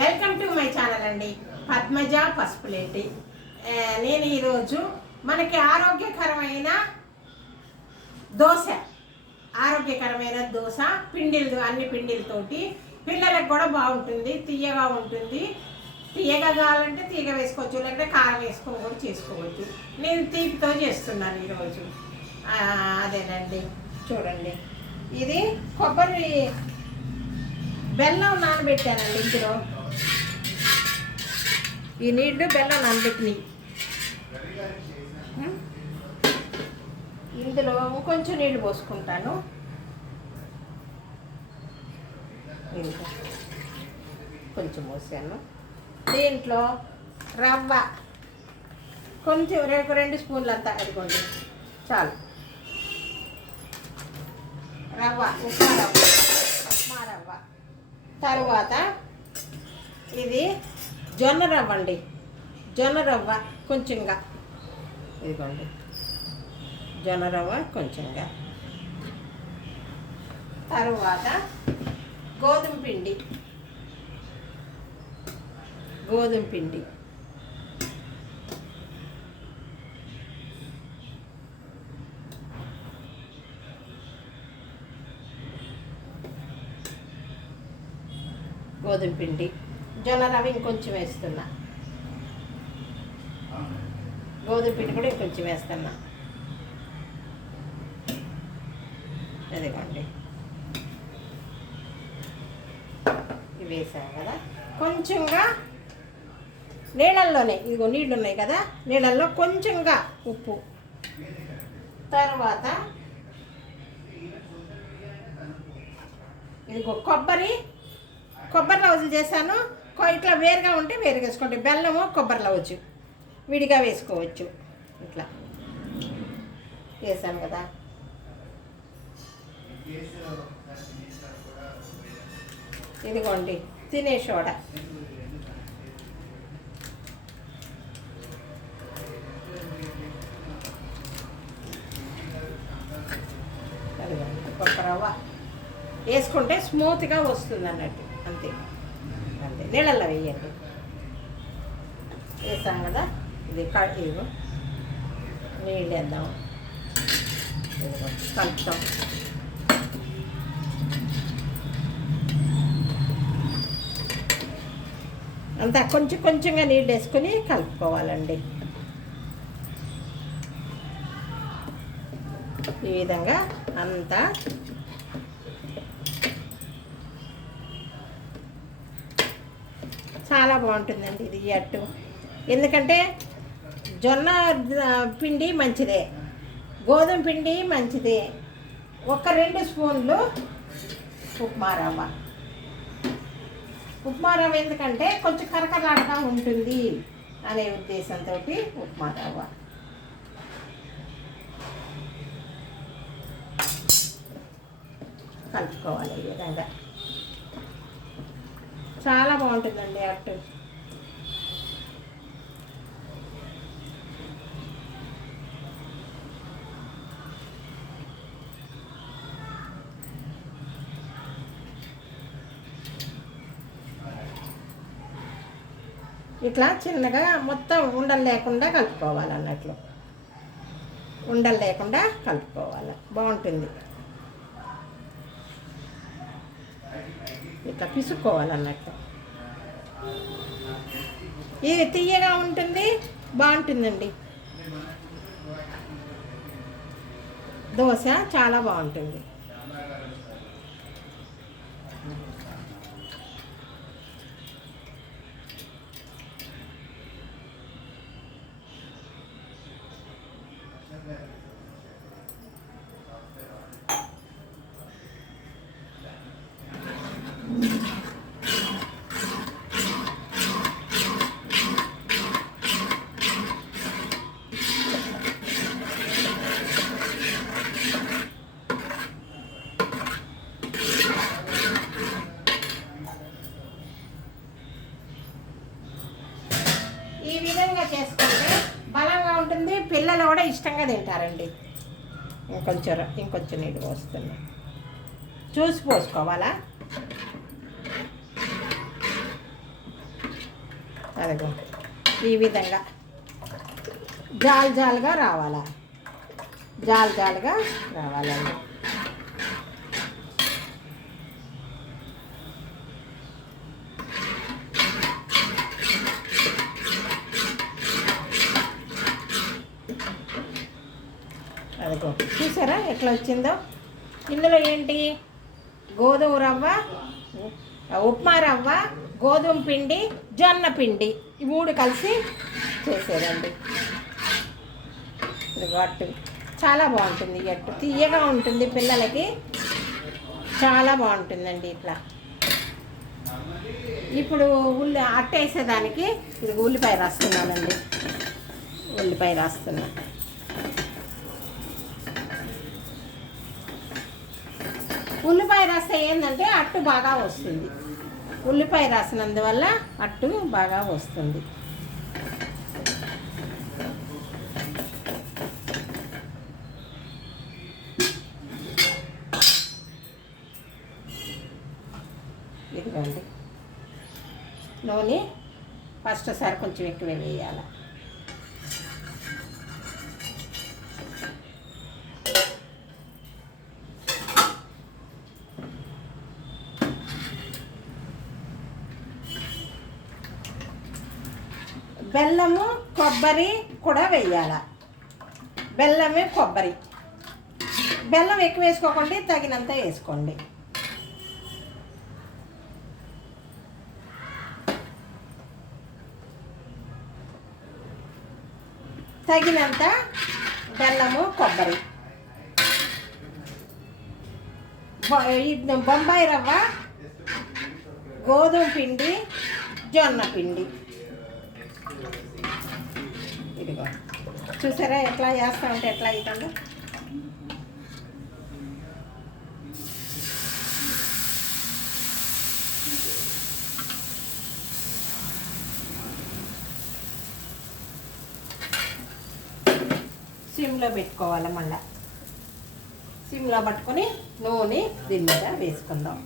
Welcome to my channel అండి. పద్మజ పసుపులేటి నేను ఈరోజు మనకి ఆరోగ్యకరమైన దోశ ఆరోగ్యకరమైన దోశ పిండిలు అన్ని పిండిలతోటి పిల్లలకు కూడా బాగుంటుంది తీయగా ఉంటుంది. తీయగా కావాలంటే తీగ వేసుకోవచ్చు లేకపోతే కారం వేసుకొని కూడా చేసుకోవచ్చు. నేను తీపితో చేస్తున్నాను ఈరోజు. అదేనండి. చూడండి. ఇది కొబ్బరి బెల్లం నానబెట్టానండి ఇందులో. ఈ నీళ్ళు బెల్లం నానబెట్టినాయి? ఇందులో కొంచెం నీళ్ళు పోసుకుంటాను. ఇందులో కొంచెం పోసాను. దీంట్లో రవ్వ. కొంచెం రేపు రెండు స్పూన్లు అంతా అదిగోండి. చాలు. రవ్వ ఉప్మా రవ్వ. ఉప్మా రవ్వ. తరువాత ఇది జొన్న రవ్వ అండి జొన్న రవ్వ కొంచెంగా. ఇదిగోండి. జొన్న రవ్వ కొంచెంగా. తరువాత గోధుమ పిండి. గోధుమ పిండి. గోధుమ పిండి. జొన్న రవ్వ ఇంకొంచెం వేస్తున్నా. గోధుమ పిండి కూడా ఇంకొంచెం వేస్తున్నా. అదిగోండి. ఇవి వేసాం కదా. కొంచెంగా నీళ్ళల్లోనే ఇదిగో నీళ్ళు ఉన్నాయి కదా నీళ్ళల్లో కొంచెంగా ఉప్పు. తర్వాత ఇదిగో కొబ్బరి కొబ్బరి లవజులు చేశాను. ఇట్లా వేరుగా ఉంటే వేరుగా వేసుకోండి బెల్లము కొబ్బరి లవజు విడిగా వేసుకోవచ్చు. ఇట్లా. వేసాను కదా. ఇదిగోండి తినే సోడా. అదిగోండి రవ్వ. వేసుకుంటే స్మూత్గా వస్తుంది అన్నట్టు అంతే. అంతే. నీళ్ళల్లో వేయండి వేసాం కదా? ఇది క ఇదిగో. నీళ్ళు వేద్దాం కలుపుతాం. అంతా కొంచెం కొంచెంగా నీళ్ళు వేసుకొని కలుపుకోవాలండి. ఈ విధంగా అంతా చాలా బాగుంటుందండి ఇది అట్టు. ఎందుకంటే జొన్న పిండి మంచిదే. గోధుమ పిండి మంచిదే. ఒక రెండు స్పూన్లు ఉప్మా రవ్వ. ఉప్మా రవ్వ ఎందుకంటే కొంచెం కరకరలాడుతూ ఉంటుంది అనే ఉద్దేశంతో ఉప్మా రవ్వ. కలుపుకోవాలి ఈ విధంగా. చాలా బాగుంటుందండి అట్టు ఇట్లా చిన్నగా మొత్తం ఉండలు లేకుండా కలుపుకోవాలి అన్నట్లు ఉండలు లేకుండా కలుపుకోవాలి. బాగుంటుంది. ఇట్లా పిసుక్కోవాలి ఇది తీయగా ఉంటుంది? బాగుంటుందండి. దోశ చాలా బాగుంటుంది. బాగా తింటారండి. ఇంకొంచెం ఇంకొంచెం నీళ్ళు పోస్తున్నా. చూసి పోసుకోవాలా? అదిగో ఈ విధంగా. జాలు జాలుగా రావాలా? జాలు జాలుగా రావాలండి. వచ్చిందో? ఇందులో ఏంటి? గోధుమ రవ్వ ఉప్మా రవ్వ గోధుమ పిండి జొన్న పిండి. ఈ మూడు కలిసి చేసేదండి. అట్టు. చాలా బాగుంటుంది ఈ అట్టు. తీయగా ఉంటుంది పిల్లలకి. చాలా బాగుంటుందండి ఇట్లా. ఇప్పుడు ఉల్లి అట్ట వేసేదానికి ఇది ఉల్లిపాయ రాస్తున్నానండి. ఉల్లిపాయ రాస్తున్నాను ఉల్లిపాయ రాస్తే ఏంటంటే అట్టు బాగా వస్తుంది. ఉల్లిపాయ రాసినందువల్ల అట్టు బాగా వస్తుంది. ఇదిగోండి. నూనె ఫస్ట్ సారి కొంచెం ఎక్కువ వేయాలి బెల్లము కొబ్బరి కూడా వేయాల. బెల్లమే కొబ్బరి. బెల్లం ఎక్కువ వేసుకోకండి తగినంత వేసుకోండి. తగినంత బెల్లము కొబ్బరి. బొంబాయి రవ్వ గోధుమ పిండి జొన్న పిండి. ఇదిగో. చూసారా ఎట్లా చేస్తా ఉంటే ఎట్లా అవుతుందో? సిమ్లో పెట్టుకోవాలి మళ్ళా? సిమ్లో పట్టుకొని నూనె దీని మీద వేసుకుందాం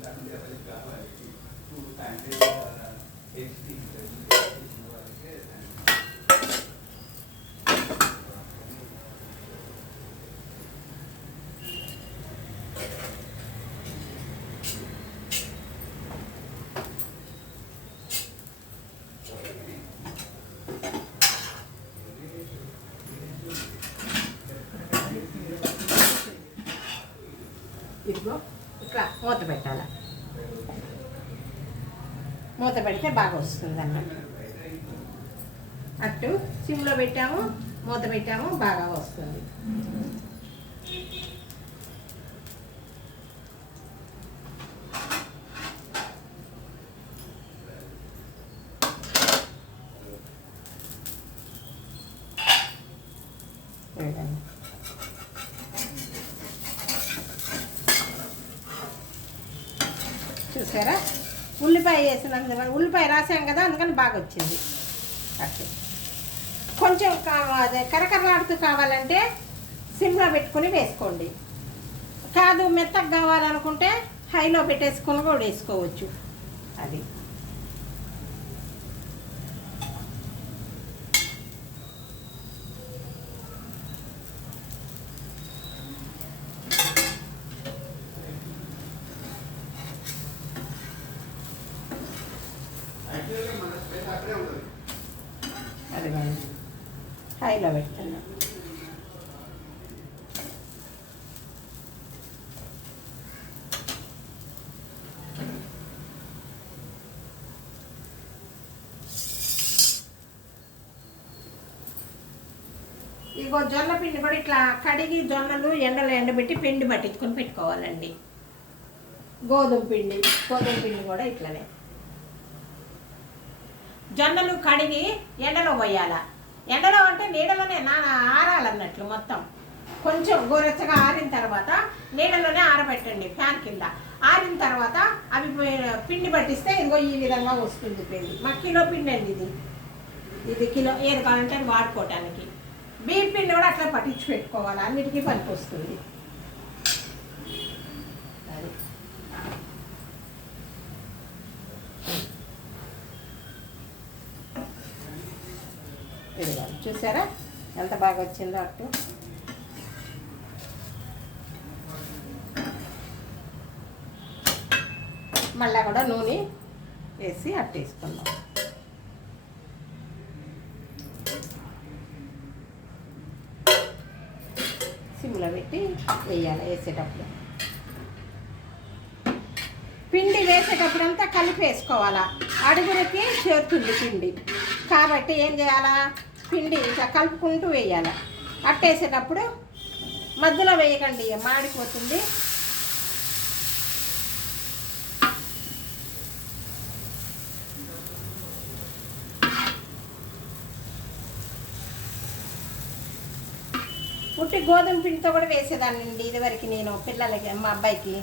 ఇదిగో ఇట్లా మూత పెట్టాలి. మూత పెడితే బాగా వస్తుంది అన్నమాట అట్టు సిమ్లో పెట్టాము మూత పెట్టాము బాగా వస్తుంది చూడండి. చూసారా? ఉల్లిపాయ వేసినందు ఉల్లిపాయ రాసాం కదా అందుకని బాగా వచ్చింది. అట్లా కొంచెం అదే కరకరలాడుతూ కావాలంటే సిమ్లో పెట్టుకుని వేసుకోండి. కాదు మెత్తగా కావాలనుకుంటే హైలో పెట్టేసుకొని కూడా వేసుకోవచ్చు. అది. ఇలా పెడుతున్నా ఇగో జొన్న పిండి కూడా ఇట్లా కడిగి జొన్నలు ఎండలో ఎండబెట్టి పిండి పట్టించుకొని పెట్టుకోవాలండి. గోధుమ పిండి గోధుమ పిండి కూడా ఇట్లనే. జొన్నలు కడిగి ఎండలో పోయాల? ఎండలో అంటే నీడలోనే నా ఆరాలన్నట్లు మొత్తం. కొంచెం గోరెచ్చగా ఆరిన తర్వాత నీడలోనే ఆరబెట్టండి ఫ్యాన్ కింద. ఆరిన తర్వాత అవి పిండి పట్టిస్తే ఇంకో ఈ విధంగా వస్తుంది పిండి. మా కిలో పిండి అండి ఇది. ఇది కిలో ఏది కావాలంటే వాడుకోవటానికి. బియ్యం పిండి కూడా అట్లా పట్టించి పెట్టుకోవాలి. అన్నిటికీ పనికి వస్తుంది అది ఇదిగోండి చూసారా ఎంత బాగా వచ్చిందో అట్టు. మళ్ళా కూడా నూనె వేసి అట్టు వేసుకుందాం సిమ్లో పెట్టి వేయాలి వేసేటప్పుడు. పిండి వేసేటప్పుడు అంతా కలిపి వేసుకోవాలా అడుగులకి చేరుతుంది పిండి. కాబట్టి ఏం చేయాలా? పిండి ఇట్లా కలుపుకుంటూ వేయాలి. అట్టేసేటప్పుడు మధ్యలో వేయకండి మాడిపోతుంది. పుట్టి గోధుమ పిండితో కూడా వేసేదాన్నండి ఇదివరకు నేను పిల్లలకి మా అబ్బాయికి.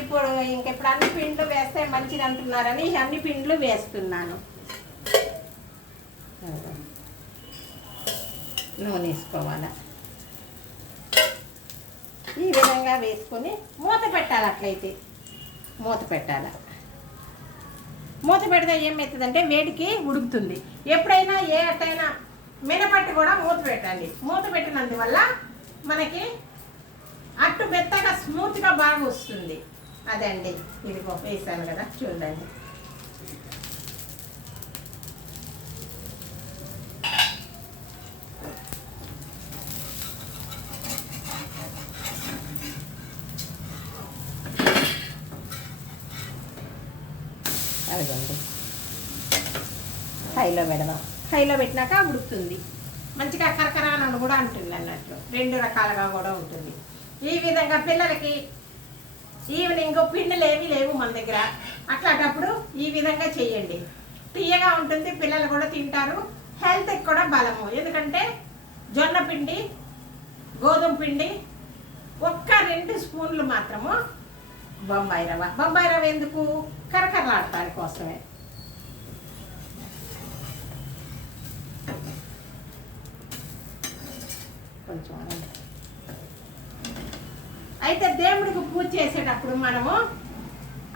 ఇప్పుడు ఇంకెప్పుడు అన్ని పిండ్లు వేస్తే మంచిది అంటున్నారని అన్ని పిండ్లు వేస్తున్నాను. నూనె వేసుకోవాలి ఈ విధంగా వేసుకొని మూత పెట్టాలి అట్లయితే. మూత పెట్టాలి. మూత పెడితే ఏమవుతుందంటే వేడికి ఉడుకుతుంది. ఎప్పుడైనా ఏ అట్టైనా మినపట్టు కూడా మూత పెట్టండి. మూత పెట్టినందువల్ల మనకి అట్టు మెత్తగా స్మూత్గా బాగా వస్తుంది. అదండి. ఇది వేసాను కదా చూడండి అదిగోండి హైలో పెడదాం. హైలో పెట్టినాక ఉడుకుతుంది. మంచిగా కరకరానని కూడా ఉంటుంది అన్నట్లు. రెండు రకాలుగా కూడా ఉంటుంది. ఈ విధంగా పిల్లలకి ఈవినింగ్ పిండిలు ఏమీ లేవు మన దగ్గర. అట్లాంటప్పుడు ఈ విధంగా చేయండి. తీయగా ఉంటుంది పిల్లలు కూడా తింటారు. హెల్త్కి కూడా బలము. ఎందుకంటే జొన్న పిండి గోధుమ పిండి ఒక్క రెండు స్పూన్లు మాత్రము బొంబాయి రవ్వ. బొంబాయి రవ్వ ఎందుకు? కరకరలాడటానికి కోసమే. కొంచెం అయితే దేవుడికి పూజ చేసేటప్పుడు మనము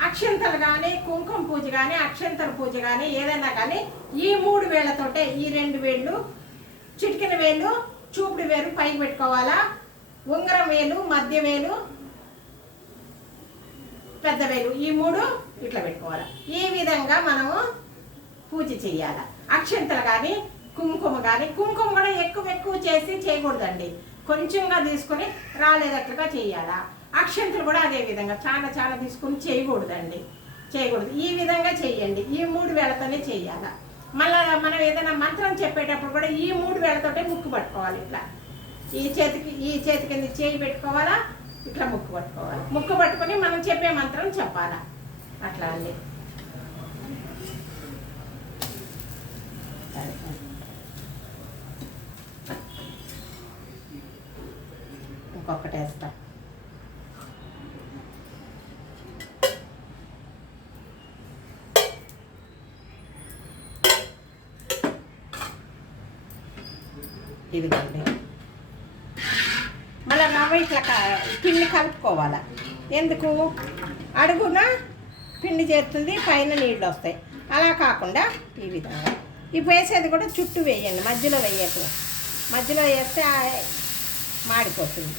అక్షంతలు కానీ కుంకుమ పూజ కానీ అక్షంతల పూజ కానీ ఏదైనా కానీ ఈ మూడు వేళ్ళతోటే ఈ రెండు వేళ్ళు చిటికిన వేలు చూపుడు వేలు పైకి పెట్టుకోవాలా? ఉంగరం వేలు మధ్య వేలు పెద్ద వేలు ఈ మూడు ఇట్లా పెట్టుకోవాలి. ఈ విధంగా మనము పూజ చేయాలి. అక్షంతలు కానీ కుంకుమ కానీ కుంకుమ కూడా ఎక్కువ ఎక్కువ చేసి చేయకూడదండి. కొంచెంగా తీసుకొని రాలేదట్లుగా చేయాలా? అక్షంతలు కూడా అదే విధంగా చాలా చాలా తీసుకొని చేయకూడదండి. చేయకూడదు. ఈ విధంగా చేయండి. ఈ మూడు వేళతోనే చేయాలా? మళ్ళా మనం ఏదైనా మంత్రం చెప్పేటప్పుడు కూడా ఈ మూడు వేళతోటే ముక్కు పట్టుకోవాలి ఇట్లా. ఈ చేతికి ఈ చేతి కింద చేయి పెట్టుకోవాలా? ఇట్లా ముక్కు పట్టుకోవాలి. ముక్కు పట్టుకొని మనం చెప్పే మంత్రం చెప్పాలా? అట్లా అండి. పట్టేస్తా. ఇదిగోండి. మళ్ళీ నవ్వ ఇట్లా పిండి కలుపుకోవాలి? ఎందుకు? అడుగున? పిండి చేస్తుంది పైన నీళ్ళు వస్తాయి. అలా కాకుండా ఈ విధంగా. ఇప్పుడు వేసేది కూడా చుట్టూ వేయండి మధ్యలో వేయకు. మధ్యలో వేస్తే మాడిపోతుంది.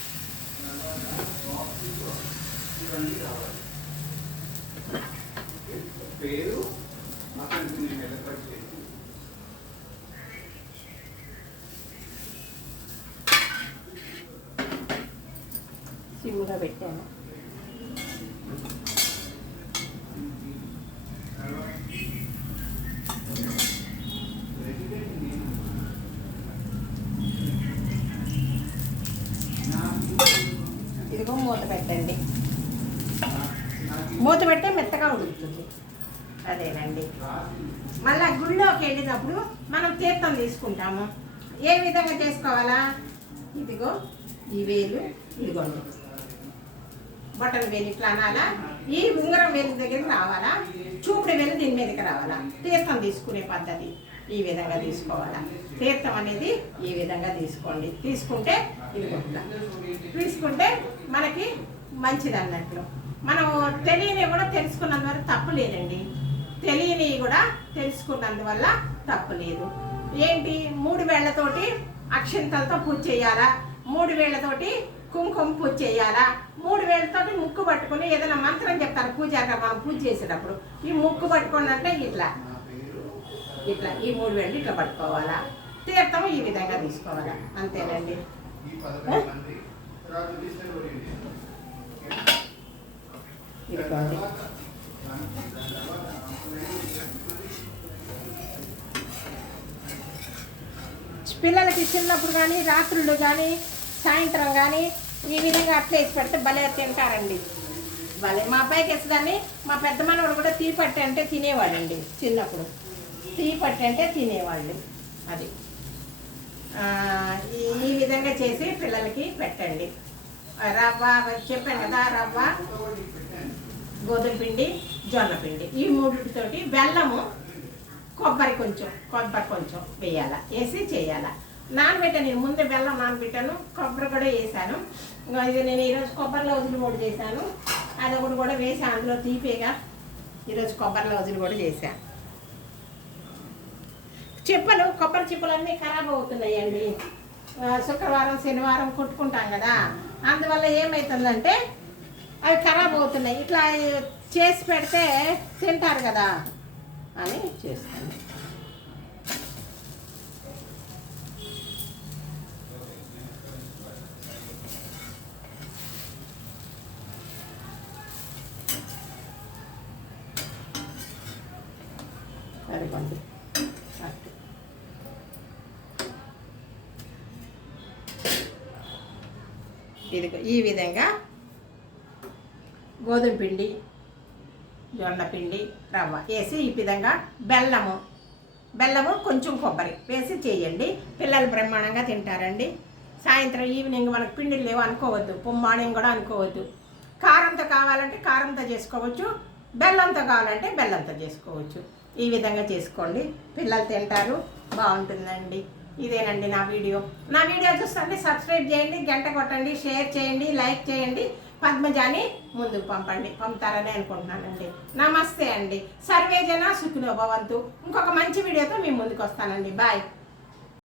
ఆ మాడిపోతుంది పేరు అతనికి నేను ఎలక్ట్ చేసి సిమ్గా పెట్టాను. ఇదిగో మూత పెట్టండి. మూత పెడితే మెత్తగా ఉడుకుతుంది. అదేనండి. మళ్ళీ గుళ్ళోకి వెళ్ళినప్పుడు మనం తీర్థం తీసుకుంటాము. ఏ విధంగా చేసుకోవాలా? ఇదిగో ఈ వేలు ఇదిగోండి. బటన్ వేలు ఇట్లా అనాలా? ఈ ఉంగరం వేలు దగ్గరికి రావాలా? చూపుడు వేలు దీని మీదకి రావాలా? తీర్థం తీసుకునే పద్ధతి ఈ విధంగా తీసుకోవాలా? తీర్థం అనేది ఈ విధంగా తీసుకోండి. తీసుకుంటే ఇది తీసుకుంటే మనకి మంచిది అన్నట్లు మనం తెలియని కూడా తెలుసుకున్నందువల్ల తప్పు లేదండి. తెలియని కూడా తెలుసుకున్నందువల్ల తప్పు లేదు. ఏంటి? మూడు వేళ్ళతోటి అక్షింతలతో పూజ చేయాలా? మూడు వేళ్ళతోటి కుంకుమ పూజ చేయాలా? మూడు వేళ్ళతోటి ముక్కు పట్టుకుని ఏదైనా మంత్రం చెప్తారు? పూజాక మనం పూజ చేసేటప్పుడు. ఈ ముక్కు పట్టుకుని అంటే ఇట్లా. ఇట్లా ఈ మూడు వేళ్ళు ఇట్లా పట్టుకోవాలా? తీర్థం ఈ విధంగా తీసుకోవాలా. అంతేనండి. ఈ పిల్లలకి చిన్నప్పుడు కానీ రాత్రులు కానీ సాయంత్రం కానీ ఈ విధంగా అట్లా వేసి పెడితే భలే తింటారండి. భలే మా అబ్బాయికి వేసేదాన్ని మా పెద్ద మనవాడు కూడా టీ పట్టి అంటే తినేవాడండి చిన్నప్పుడు. టీ పట్టి అంటే తినేవాళ్ళు అది. ఈ ఈ విధంగా చేసి పిల్లలకి పెట్టండి. రవ్వ చెప్పాను కదా రవ్వ. గోధుమ పిండి జొన్న పిండి. ఈ మూడుతోటి బెల్లము కొబ్బరి కొంచెం కొబ్బరి కొంచెం వేయాల వేసి చేయాల. నానబెట్టాను నేను ముందే బెల్లం నానబెట్టాను కొబ్బరి కూడా వేసాను. ఇది నేను ఈరోజు కొబ్బరిలో వదిలి కూడా చేశాను. అదొకటి కూడా వేసాను అందులో తీపేగా ఈరోజు కొబ్బరిలో వదిలి కూడా చేశాను చిప్పలు కొబ్బరి చిప్పలు అన్నీ ఖరాబ్ అవుతున్నాయండి. శుక్రవారం శనివారం కొట్టుకుంటాం కదా. అందువల్ల ఏమవుతుందంటే అవి ఖరాబ్ అవుతున్నాయి. ఇట్లా చేసి పెడితే తింటారు కదా అని చేస్తాను సరిపోండి అట్టు. ఇదిగో ఈ విధంగా గోధుమ పిండి జొన్న పిండి రవ్వ వేసి ఈ విధంగా బెల్లము. బెల్లము కొంచెం కొబ్బరి వేసి చేయండి. పిల్లలు బ్రహ్మాండంగా తింటారండి. సాయంత్రం ఈవినింగ్ మనకు పిండిలు లేవు అనుకోవద్దు. మార్నింగ్ కూడా అనుకోవద్దు. కారంతో కావాలంటే కారంతో చేసుకోవచ్చు. బెల్లంతో కావాలంటే బెల్లంతో చేసుకోవచ్చు. ఈ విధంగా చేసుకోండి. పిల్లలు తింటారు. బాగుంటుందండి. ఇదేనండి నా వీడియో. నా వీడియో చూస్తుంటే సబ్స్క్రైబ్ చేయండి గంట కొట్టండి షేర్ చేయండి లైక్ చేయండి. పద్మజాని ముందుకు పంపండి. పంపుతారని అనుకుంటున్నానండి. నమస్తే అండి. సర్వేజన సుఖినోభవంతు ఇంకొక మంచి వీడియోతో మీ ముందుకు వస్తానండి. బాయ్.